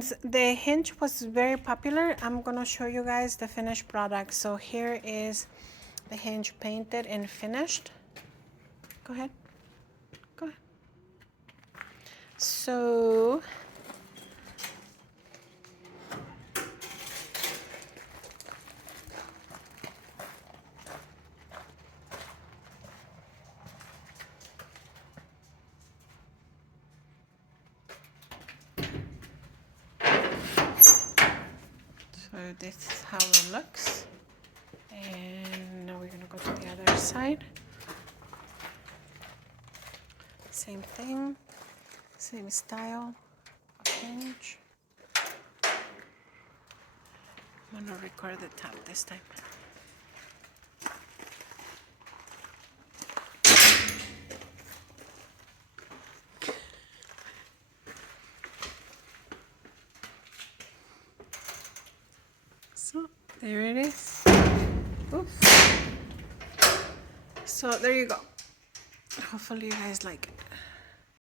Since the hinge was very popular, I'm gonna show you guys the finished product. So here is the hinge painted and finished. Go ahead. Go ahead. So this is how it looks. And now we're gonna go to the other side. Same thing, same style of hinge. I'm gonna record the top this time. So there it is. Oops. So there you go. Hopefully you guys like it.